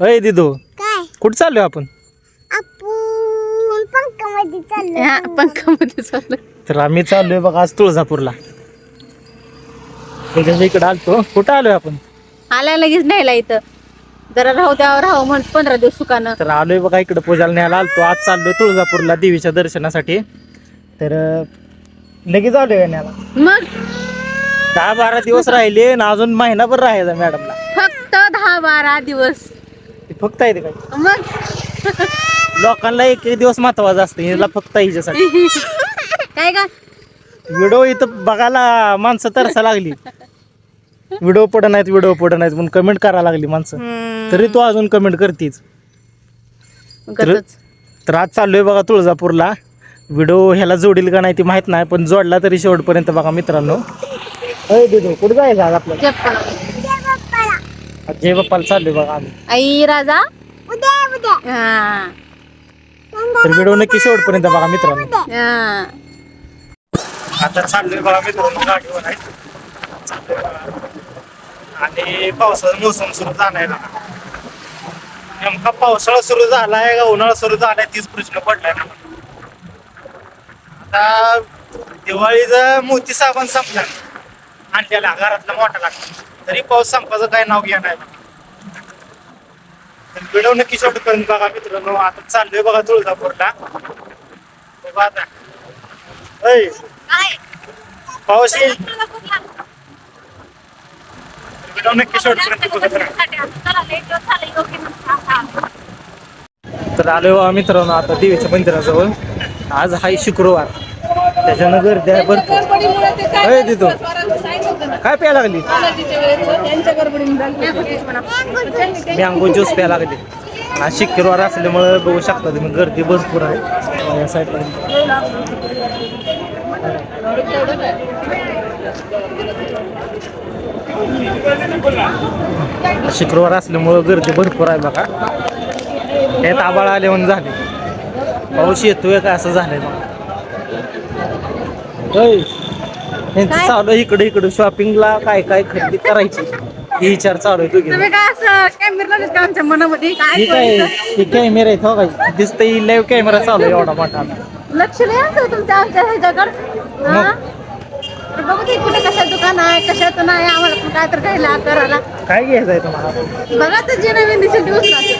अय दिदो. काय? कुठं चाललोय आपण? आपण पंखामध्ये चाललो हा पंखामध्ये चाललं तर आम्ही चाललोय बघा आज तुळजापूरला. त्याच्या इकडे आलतो. कुठं आलोय आपण? आल्या लगेच न्यायला इथं. जरा राहू द्यावं राहू म्हण पंधरा दिवस सुकानं तर आलोय बघा इकडे पूजाला न्यायला आलतो. आज चाललोय तुळजापूरला देवीच्या दर्शनासाठी. तर अं, लगेच आलोय न्यायला. मग? दहा बारा दिवस राहिले ना अजून महिनाभर राहायचा मॅडमला. फक्त दहा बारा दिवस. ते फक्त आहे ते काय? मग? लोकांना एक एक दिवस महत्त्वाचा असतं हिला फक्त हिच्यासाठी. काय का व्हिडिओ इथं बघायला माणसं तरसा लागली. व्हिडिओ पड नाहीत व्हिडिओ पड नाहीत म्हणून कमेंट करायला लागली माणसं. तरी तू अजून कमेंट करतीच. करतोच. तर आज चाललोय बघा तुळजापूरला. व्हिडिओ ह्याला जोडील का नाही ते माहीत नाही पण जोडला तरी शेवटपर्यंत बघा मित्रांनो. अय दिदो कुठं जायचं आज आपल्याला? चप्पल. जय बाप्पाला चाललोय बघा आम्ही. आई राजा? उद्या उद्या. हा. तर व्हिडिओ नक्की शेवटपर्यंत बघा मित्रांनो. हा. आता चाललोय बघा मित्रांनो गाडीवर आहे. चाललोय बघा. आणि पावसाचा मोसम सुरू झालाय ना नेमका पावसाळा सुरू झालाय का उन्हाळा सुरू झालाय तीच प्रश्न पडलाय ना. आता दिवाळीचा मोती साबण संपला. आणलेला घरातला मोठा लागला. तरी पाऊस संपाचं काय नाव घ्या नाही तर व्हिडिओ नक्की शेवटपर्यंत बघा मित्रांनो. आता चाललोय बघा तुळजापूरला. बघा आता. ऐ, पाऊस येईल. व्हिडिओ नक्की शेवटपर्यंत बघत राहा. तर आलो मित्रांनो आता देवीच्या मंदिराजवळ. आज हाय शुक्रवार. त्याच्यानं गर्दी आहे भरपूर. अय तिथो. काय प्यायला लागली? मँगो ज्यूस प्यायला लागली. आज शुक्रवार असल्यामुळे बघू शकता तुम्ही गर्दी भरपूर आहे. या साईडला शुक्रवार असल्यामुळं गर्दी भरपूर आहे बघा. त्यात आबाळ आले म्हणून झाले. पाऊस येतोय का असं झालंय बघा. यांचं काय? चालू इकडे इकडे. शॉपिंगला काय काय खरेदी करायची? ही विचार चालू आहे तुझी तुम्ही काय असं कॅमेरा लावलेत का आमच्या मनामध्ये? काय ठीक आहे? ही कॅमेरा आहे हो का दिसतंय लाईव्ह कॅमेरा चालू आहे एवढा मोठा. लक्ष नाही असं तुमच्या आमच्या ह्याच्याकडं? हा? तर बघू ते कुठे कशाचं दुकान आहे कशाचं नाही आम्हाला काय तर घ्यायला करायला काय घ्यायचं आहे तुम्हाला? बघा तर जे नवीन दिसेल ते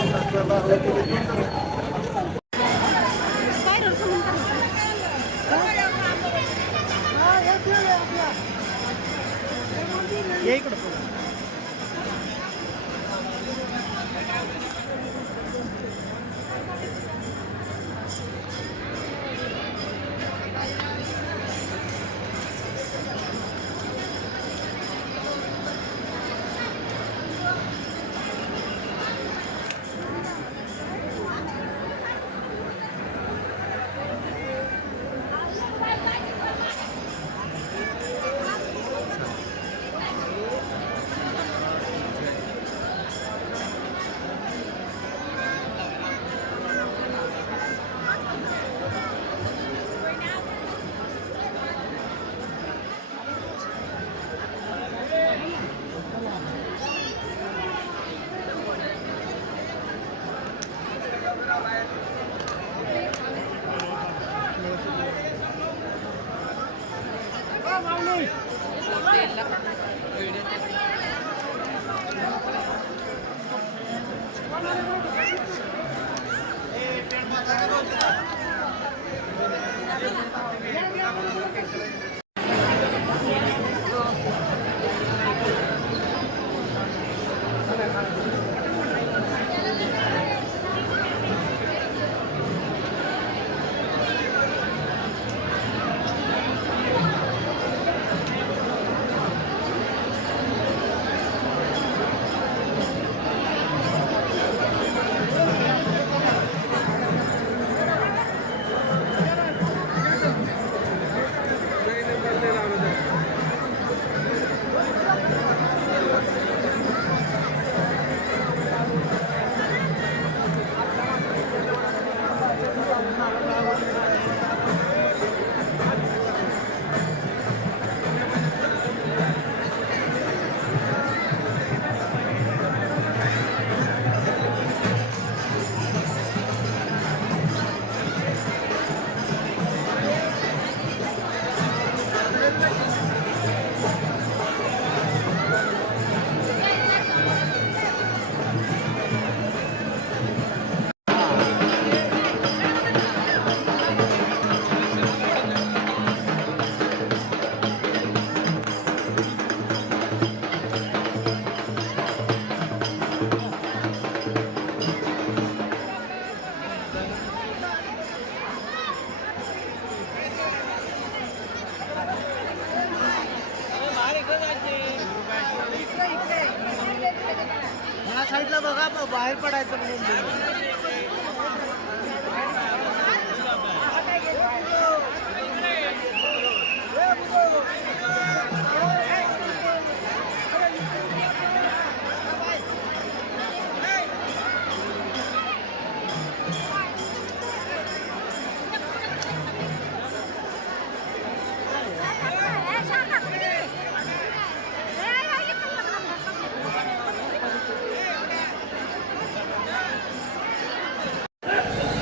Yeah. वाटलं बघा बाहेर पडायचं म्हणून.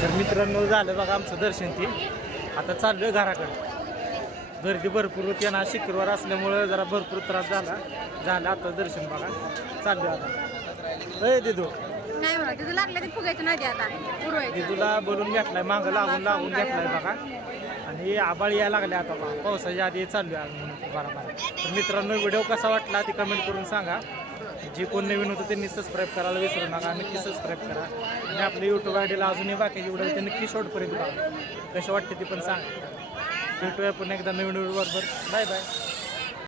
तर मित्रांनो झालं बघा आमचं दर्शन ते. आता चाललोय घराकडे. गर्दी भरपूर होती आणि शुक्रवार असल्यामुळं जरा भरपूर त्रास झाला. झालं आता दर्शन बघा. चाललोय आता. अय दिदू. तिथं लागलं फुगायचं नाही आता. उडवायचं दिदूला बोलून घेतलाय मागं लागून लागून घेतलाय बघा. आणि आबाळ यायला लागले आता बघा. पावसाच्या आधी चाललोय आम्ही. बरोबर तर मित्रांनो व्हिडिओ कसा वाटला ते कमेंट करून सांगा. जे कोण नवीन होतं त्यांनी सबस्क्राईब करायला विसरू नका नक्की सबस्क्राईब करा. आणि आपल्या यूट्यूब आयडीला अजूनही बाकीचे व्हिडिओ ते नक्की शॉर्टपर्यंत बघा कसे वाटते ते पण सांग. भेटूया पुन्हा एकदा नवीन व्हिडिओ बरोबर बाय बाय